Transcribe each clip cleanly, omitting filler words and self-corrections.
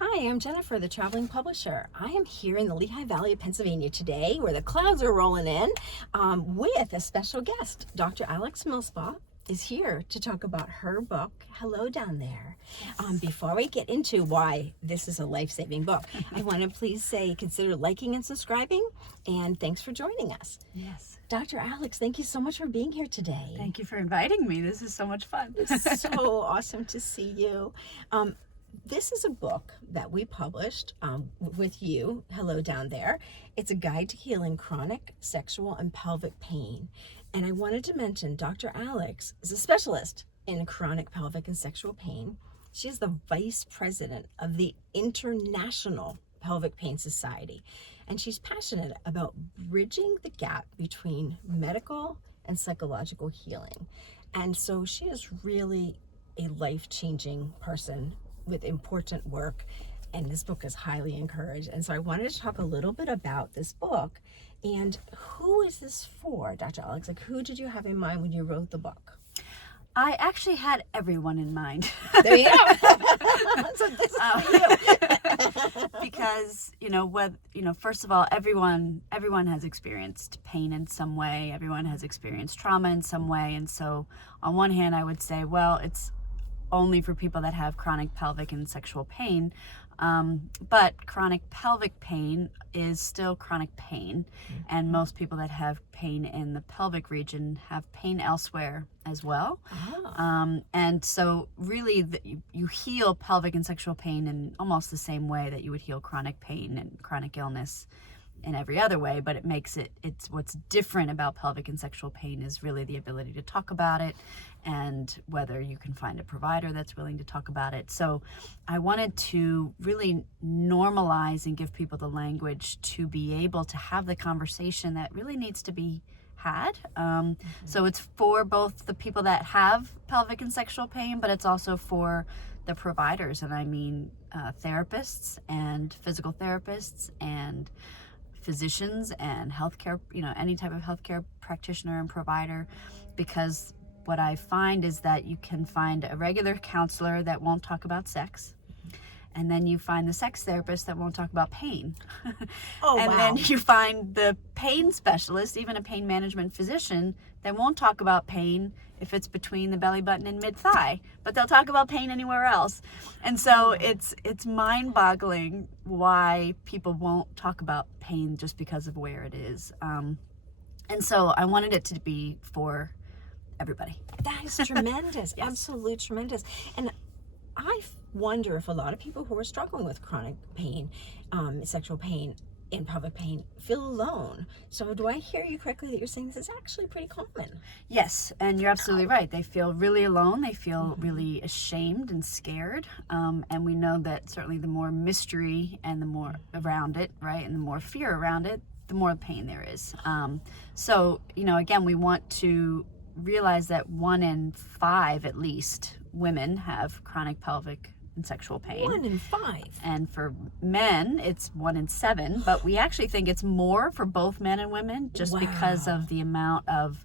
Hi, I'm Jennifer, the traveling publisher. I am here in the Lehigh Valley of Pennsylvania today, where the clouds are rolling in, with a special guest. Dr. Alex Milspaw is here to talk about her book, Hello Down There. Yes. Before we get into why this is a life-saving book, I want to please say consider liking and subscribing, and thanks for joining us. Yes. Dr. Alex, thank you so much for being here today. Thank you for inviting me. This is so much fun. It's so awesome to see you. This is a book that we published with you, Hello Down There. It's a guide to healing chronic sexual and pelvic pain. And I wanted to mention Dr. Alex is a specialist in chronic pelvic and sexual pain. She is the vice president of the International Pelvic Pain Society. And she's passionate about bridging the gap between medical and psychological healing. And so she is really a life-changing person with important work, and this book is highly encouraged. And so I wanted to talk a little bit about this book. And who is this for, Dr. Alex? Like, who did you have in mind when you wrote the book? I actually had everyone in mind. There you go. So this is for you. Because, first of all, everyone has experienced pain in some way. Everyone has experienced trauma in some way. And so on one hand, I would say, well, it's only for people that have chronic pelvic and sexual pain. But chronic pelvic pain is still chronic pain. Mm-hmm. And most people that have pain in the pelvic region have pain elsewhere as well. Oh. And so really you heal pelvic and sexual pain in almost the same way that you would heal chronic pain and chronic illness in every other way, but it's what's different about pelvic and sexual pain is really the ability to talk about it and whether you can find a provider that's willing to talk about it. So I wanted to really normalize and give people the language to be able to have the conversation that really needs to be had. So it's for both the people that have pelvic and sexual pain, but it's also for the providers, and I mean therapists and physical therapists and physicians and healthcare, any type of healthcare practitioner and provider, because what I find is that you can find a regular counselor that won't talk about sex, and then you find the sex therapist that won't talk about pain. Oh, and wow. then you find the pain specialist, even a pain management physician, that won't talk about pain if it's between the belly button and mid-thigh, but they'll talk about pain anywhere else. And so it's mind-boggling why people won't talk about pain just because of where it is. And so I wanted it to be for everybody. That is tremendous. Yes. Absolutely tremendous. And I wonder if a lot of people who are struggling with chronic pain, sexual pain, and pelvic pain feel alone. So do I hear you correctly that you're saying this is actually pretty common? Yes, and you're absolutely right. They feel really alone. They feel really ashamed and scared. And we know that certainly the more mystery and the more around it, right, and the more fear around it, the more pain there is. So, again, we want to realize that 1 in 5 at least women have chronic pelvic and sexual pain. 1 in 5. And for men, it's 1 in 7. But we actually think it's more for both men and women just because of the amount of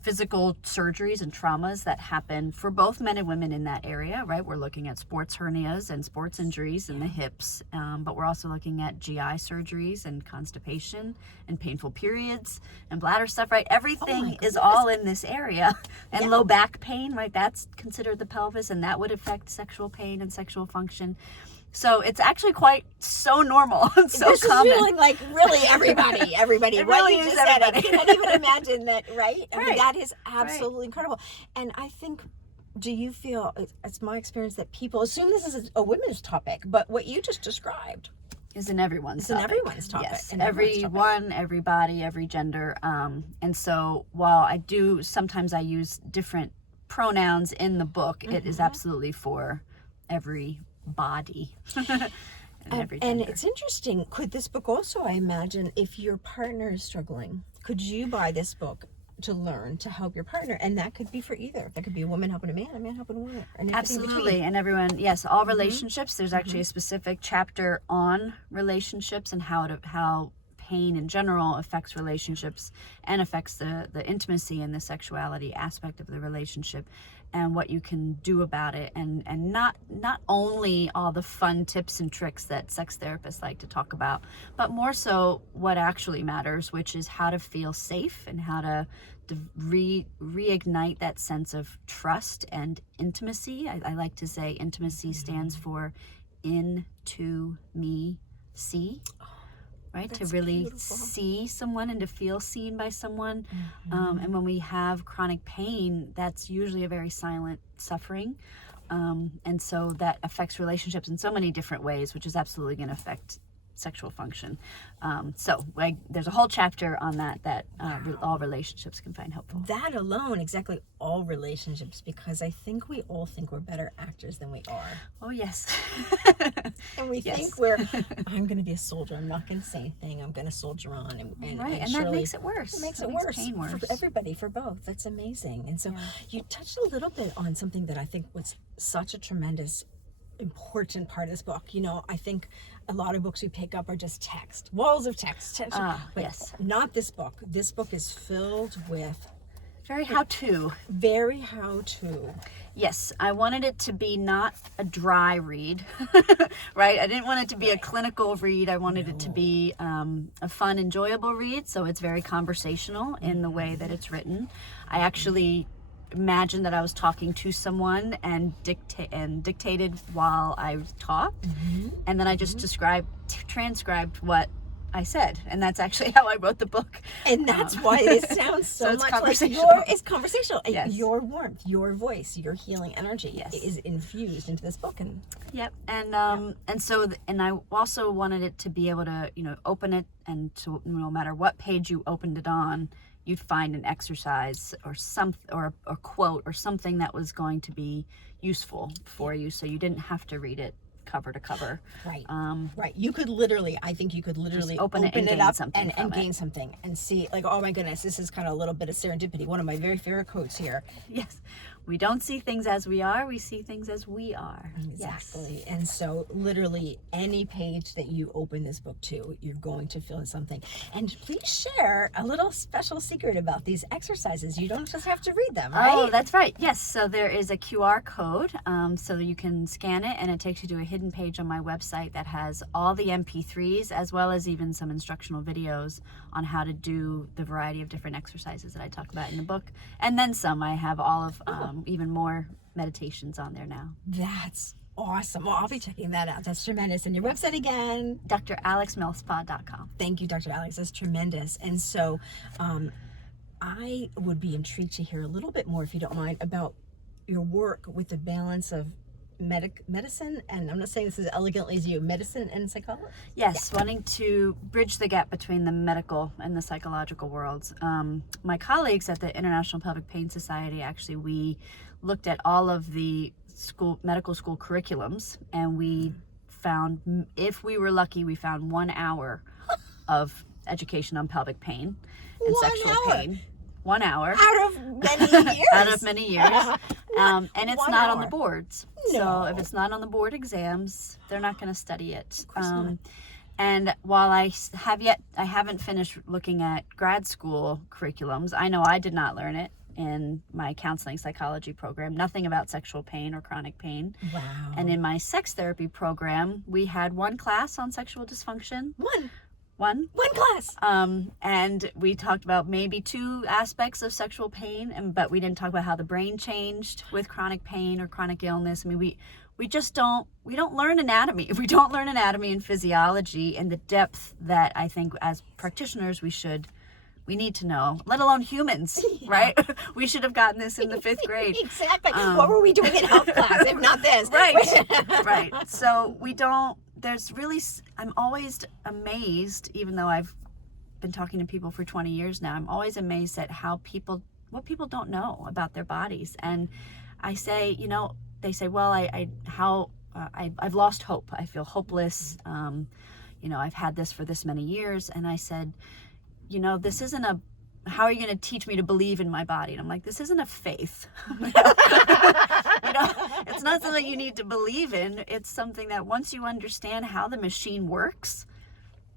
physical surgeries and traumas that happen for both men and women in that area, right? We're looking at sports hernias and sports injuries in the hips, but we're also looking at GI surgeries and constipation and painful periods and bladder stuff, right? Everything is all in this area. And low back pain, right? That's considered the pelvis, and that would affect sexual pain and sexual function. So it's actually quite so normal and so this common. This is feeling like really everybody. It what really you is just said, everybody. I cannot even imagine that, right? I mean, Right. that is absolutely incredible. And I think, do you feel, it's my experience that people assume this is a women's topic, but what you just described is in everyone's topic. Everyone's topic. Yes, everyone, everybody, every gender. And so while sometimes I use different pronouns in the book, it is absolutely for every body. and it's interesting, could this book also, I imagine, if your partner is struggling, could you buy this book to learn to help your partner? And that could be for either. That could be a woman helping a man helping a woman. Absolutely. And everyone, yes, all relationships. There's actually a specific chapter on relationships and how pain in general affects relationships and affects the intimacy and the sexuality aspect of the relationship, and what you can do about it, and not not only all the fun tips and tricks that sex therapists like to talk about, but more so what actually matters, which is how to feel safe and how to reignite that sense of trust and intimacy. I like to say intimacy stands for in, to, me, see. Right? To really beautiful. see someone and to feel seen by someone. And when we have chronic pain, that's usually a very silent suffering. And so that affects relationships in so many different ways, which is absolutely going to affect sexual function. There's a whole chapter on that all relationships can find helpful. That alone, exactly, all relationships, because I think we all think we're better actors than we are. Oh, yes. And we Yes. think I'm going to be a soldier. I'm not going to say anything. I'm going to soldier on. And And surely, that makes it worse. It makes That it makes worse pain worse. for everybody, for both. That's amazing. And so you touched a little bit on something that I think was such a tremendous, important part of this book. You know, I think a lot of books we pick up are just text, walls of text. But yes. not this book. This book is filled with Very how-to. very how-to. Yes, I wanted it to be not a dry read, right? I didn't want it to be a clinical read. I wanted it to be a fun, enjoyable read. So it's very conversational in the way that it's written. I actually imagined that I was talking to someone and dictated while I talked, and then I just transcribed what I said, and that's actually how I wrote the book. And that's why it sounds so it's much conversational. like it's conversational. Yes. Your warmth, your voice, your healing energy Yes. is infused into this book. And Yep, and I also wanted it to be able to, open it, and to, no matter what page you opened it on, you'd find an exercise or a quote or something that was going to be useful for you, so you didn't have to read it cover to cover. right. You could literally, I think you could literally Just open it and gain up something and from gain it. something and see, like, oh my goodness, this is kind of a little bit of serendipity. One of my very favorite quotes here. Yes, we don't see things as we are, we see things as we are. Exactly. And so literally any page that you open this book to, you're going to feel something. And please share a little special secret about these exercises. You don't just have to read them, right? Oh, that's right. Yes. So there is a QR code, so you can scan it, and it takes you to a hidden page on my website that has all the MP3s, as well as even some instructional videos on how to do the variety of different exercises that I talk about in the book. And then some. I have all of even more meditations on there now. That's awesome. Well, I'll be checking that out. That's tremendous. And your website again? dralexmilspaw.com. Thank you, Dr. Alex. That's tremendous. And so I would be intrigued to hear a little bit more, if you don't mind, about your work with the balance of medicine, and I'm not saying this as elegantly as you, medicine and psychology? Yes, wanting to bridge the gap between the medical and the psychological worlds. My colleagues at the International Pelvic Pain Society, actually, we looked at all of the medical school curriculums, and we found, if we were lucky, we found 1 hour of education on pelvic pain and 1 sexual hour? pain. 1 hour. Out of many years. Out of many years. And it's 1 not on the hour. boards. No. So if it's not on the board exams, they're not going to study it. Of course not. And while I haven't finished looking at grad school curriculums, I know I did not learn it in my counseling psychology program, nothing about sexual pain or chronic pain. Wow. And in my sex therapy program, we had one class on sexual dysfunction. One class. and we talked about maybe 2 aspects of sexual pain, but we didn't talk about how the brain changed with chronic pain or chronic illness. I mean, we don't learn anatomy. We don't learn anatomy and physiology in the depth that I think as practitioners we need to know, let alone humans, right? We should have gotten this in the 5th grade. Exactly. What were we doing in health class if not this? Right. So I'm always amazed, even though I've been talking to people for 20 years now, I'm always amazed at what people don't know about their bodies. And I say, they say, well, I've lost hope. I feel hopeless. I've had this for this many years. And I said, this isn't how are you going to teach me to believe in my body? And I'm like, this isn't a faith. It's not something you need to believe in. It's something that once you understand how the machine works,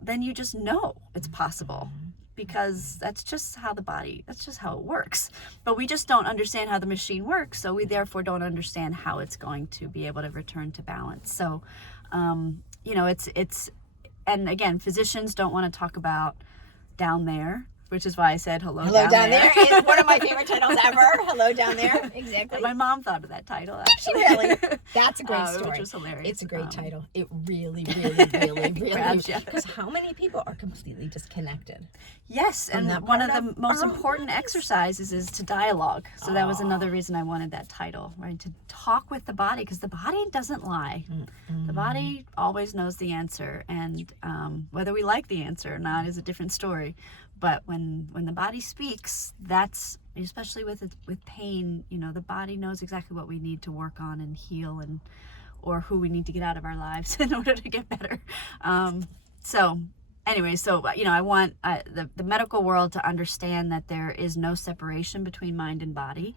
then you just know it's possible. because that's just how it works. But we just don't understand how the machine works, so we therefore don't understand how it's going to be able to return to balance. So, it's and again, physicians don't want to talk about down there, which is why I said hello down there. Is one of my favorite titles ever. Hello down there. Exactly. And my mom thought of that title, actually. Really? That's a great story. Which was hilarious. It's a great title. It really grabs you. Because how many people are completely disconnected? Yes, and one of the most important exercises is to dialogue. So that was another reason I wanted that title, right? To talk with the body, because the body doesn't lie. The body always knows the answer, and whether we like the answer or not is a different story. But when the body speaks, that's, especially with pain, the body knows exactly what we need to work on and heal, or who we need to get out of our lives in order to get better. So I want the medical world to understand that there is no separation between mind and body,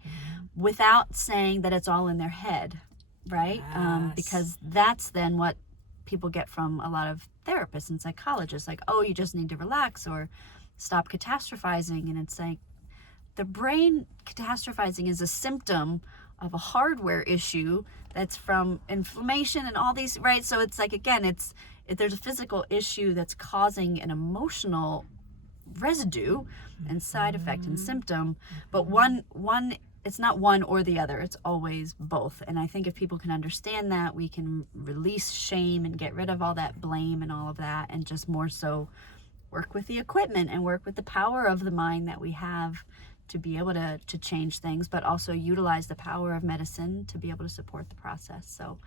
without saying that it's all in their head, right? Yes. Because that's then what people get from a lot of therapists and psychologists, like, oh, you just need to relax or stop catastrophizing. And it's like, the brain catastrophizing is a symptom of a hardware issue that's from inflammation and all these, right? So it's like, again, there's a physical issue that's causing an emotional residue and side effect and symptom, but one it's not one or the other, it's always both. And I think if people can understand that, we can release shame and get rid of all that blame and all of that, and just more so work with the equipment and work with the power of the mind that we have to be able to change things, but also utilize the power of medicine to be able to support the process. So,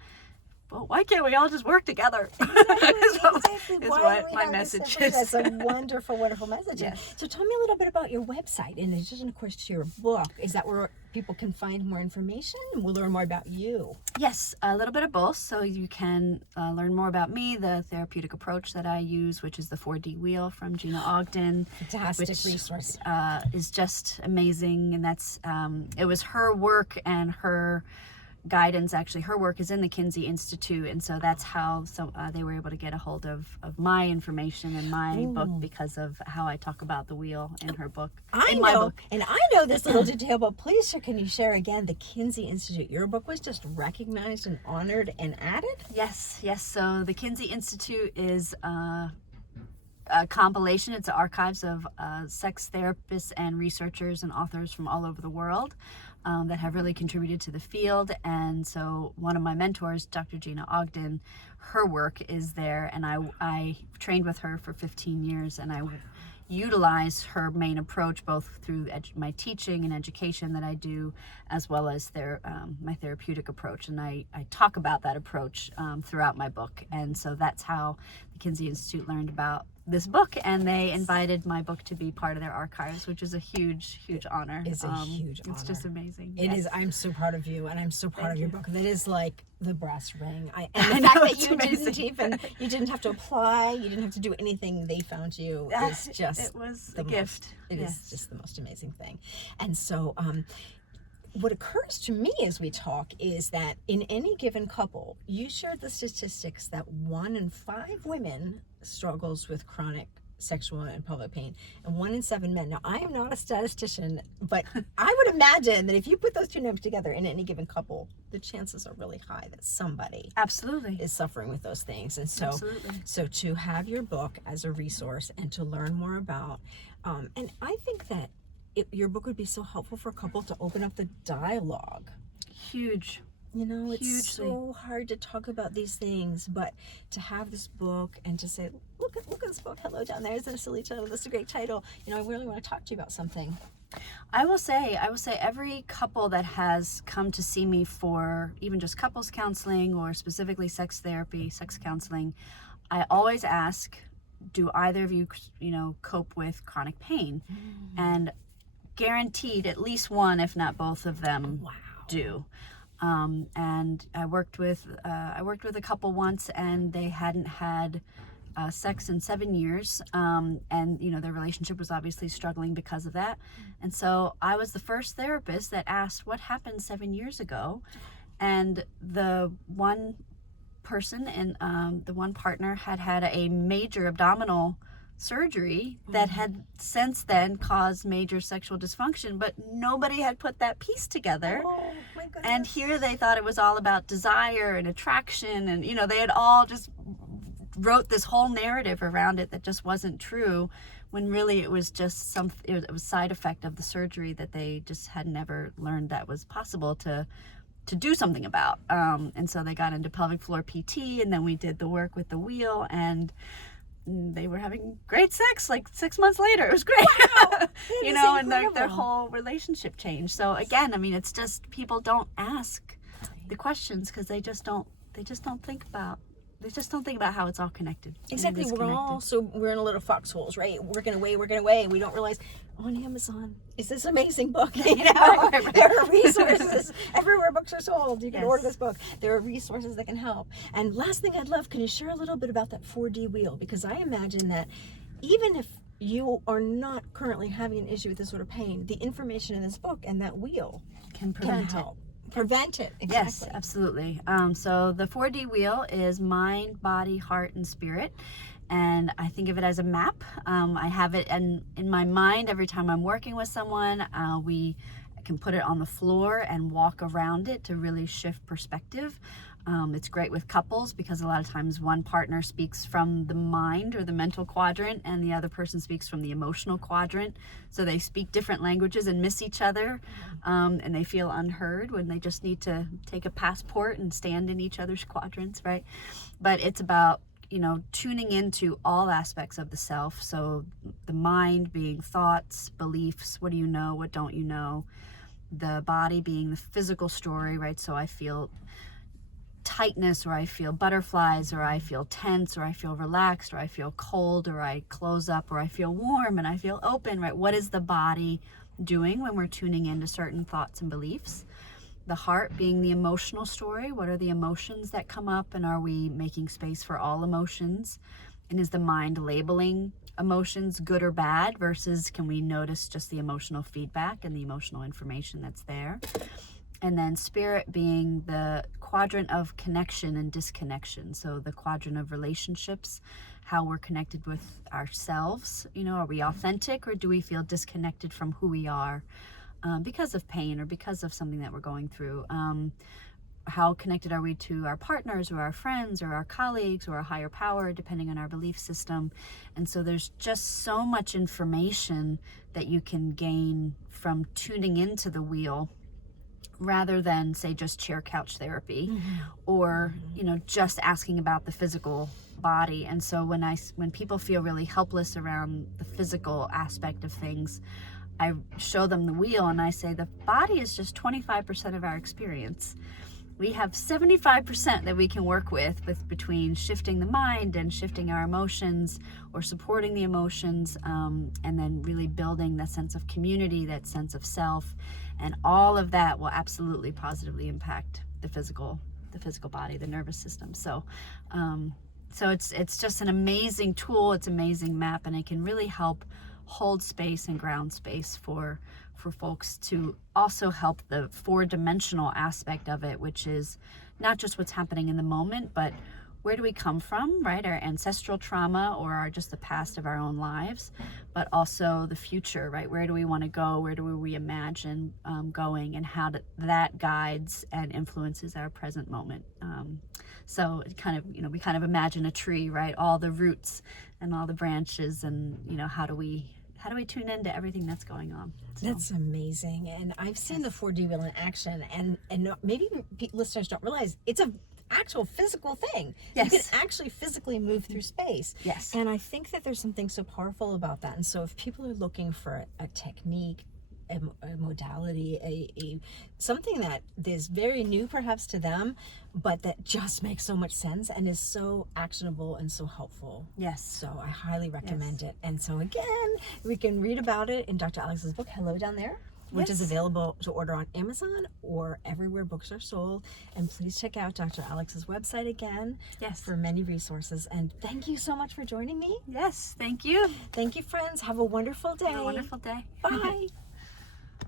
well, why can't we all just work together? is what my message is. That's a wonderful, wonderful message. Yes. So tell me a little bit about your website, in addition, of course, to your book. Is that where people can find more information? We'll learn more about you. Yes, a little bit of both. So you can learn more about me, the therapeutic approach that I use, which is the 4D wheel from Gina Ogden. Fantastic resource. Is just amazing. And that's, it was her work and her guidance. Actually, her work is in the Kinsey Institute, and so that's how they were able to get a hold of my information and my book, because of how I talk about the wheel in her book. My book. And I know this little detail, but please, sir, can you share again the Kinsey Institute? Your book was just recognized and honored and added? Yes. So the Kinsey Institute is a compilation. It's archives of sex therapists and researchers and authors from all over the world that have really contributed to the field. And so one of my mentors, Dr. Gina Ogden, her work is there, and I trained with her for 15 years, and I utilize her main approach both through my teaching and education that I do, as well as my therapeutic approach. And I talk about that approach throughout my book. And so that's how the Kinsey Institute learned about this book, and they invited my book to be part of their archives, which is a huge honor. It's a huge honor. It's just amazing. It is. I'm so proud of you, and I'm so proud of your book. That is like the brass ring. And the I fact know, that you didn't have to apply, you didn't have to do anything. They found you. Is just it was a gift. It is just the most amazing thing. And so, what occurs to me as we talk is that in any given couple, you shared the statistics that 1 in 5 women struggles with chronic sexual and pelvic pain, and 1 in 7 men. Now, I am not a statistician, but I would imagine that if you put those two numbers together in any given couple, the chances are really high that somebody absolutely is suffering with those things. And so, absolutely. So to have your book as a resource and to learn more about, and I think that your book would be so helpful for a couple to open up the dialogue. Huge. You know, it's Hugely. so hard to talk about these things, but to have this book and to say, look at this book, Hello Down There, isn't a silly title, this is a great title. You know, I really want to talk to you about something. I will say every couple that has come to see me for even just couples counseling or specifically sex therapy, sex counseling, I always ask, do either of you, cope with chronic pain? And guaranteed at least one, if not both of them, do. And I worked with a couple once, and they hadn't had sex in 7 years, and their relationship was obviously struggling because of that. And so I was the first therapist that asked, what happened 7 years ago? And the one person and the one partner had a major abdominal surgery that had since then caused major sexual dysfunction, but nobody had put that piece together. Oh my goodness. And here they thought it was all about desire and attraction, and they had all just wrote this whole narrative around it that just wasn't true, when really it was just it was a side effect of the surgery that they just had never learned that was possible to do something about. And so they got into pelvic floor PT, and then we did the work with the wheel, and they were having great sex like 6 months later. It was great. Wow, And their whole relationship changed. So again, I mean, it's just people don't ask the questions because they just don't think about how it's all connected. Exactly. We're in a little foxholes, right? Working away. We don't realize on Amazon is this amazing book. Right. There are resources everywhere books are sold. You can Yes. order this book. There are resources that can help. And last thing I'd love, can you share a little bit about that 4D wheel? Because I imagine that even if you are not currently having an issue with this sort of pain, the information in this book and that wheel Can can help. Prevent it. Exactly. Yes, absolutely. So the 4D wheel is mind, body, heart, and spirit. And I think of it as a map. I have it in my mind every time I'm working with someone. We can put it on the floor and walk around it to really shift perspective. It's great with couples because a lot of times one partner speaks from the mind or the mental quadrant and the other person speaks from the emotional quadrant. So they speak different languages and miss each other, and they feel unheard when they just need to take a passport and stand in each other's quadrants, right? But it's about tuning into all aspects of the self. So the mind being thoughts, beliefs, what do you know, what don't you know? The body being the physical story, right? So I feel tightness, or I feel butterflies, or I feel tense, or I feel relaxed, or I feel cold, or I close up, or I feel warm and I feel open, right? What is the body doing when we're tuning into certain thoughts and beliefs? The heart being the emotional story. What are the emotions that come up, and are we making space for all emotions? And is the mind labeling emotions good or bad, versus can we notice just the emotional feedback and the emotional information that's there? And then spirit being the quadrant of connection and disconnection. So the quadrant of relationships, how we're connected with ourselves. Are we authentic, or do we feel disconnected from who we are because of pain or because of something that we're going through? How connected are we to our partners or our friends or our colleagues or a higher power, depending on our belief system? And so there's just so much information that you can gain from tuning into the wheel, rather than say just chair couch therapy, or just asking about the physical body. And so when people feel really helpless around the physical aspect of things, I show them the wheel and I say the body is just 25% of our experience. We have 75% that we can work with between shifting the mind and shifting our emotions, or supporting the emotions, and then really building that sense of community, that sense of self, and all of that will absolutely positively impact the physical body, the nervous system. So it's just an amazing tool. It's an amazing map, and it can really help hold space and ground space for folks to also help the 4-dimensional aspect of it, which is not just what's happening in the moment, but where do we come from, right? Our ancestral trauma, or just the past of our own lives, but also the future, right? Where do we want to go? Where do we imagine going, and how that guides and influences our present moment? So it kind of, we kind of imagine a tree, right? All the roots and all the branches, and how do we tune into everything that's going on? So. That's amazing. And I've seen the 4D wheel in action, and maybe listeners don't realize it's a actual physical thing. Yes. You can actually physically move through space. Yes. And I think that there's something so powerful about that. And so if people are looking for a technique, a modality, something that is very new perhaps to them, but that just makes so much sense and is so actionable and so helpful. Yes. So I highly recommend it. And so again, we can read about it in Dr. Alex's book, Hello Down There, which is available to order on Amazon or everywhere books are sold. And please check out Dr. Alex's website again for many resources. And thank you so much for joining me. Yes, thank you. Thank you, friends. Have a wonderful day. Have a wonderful day. Bye.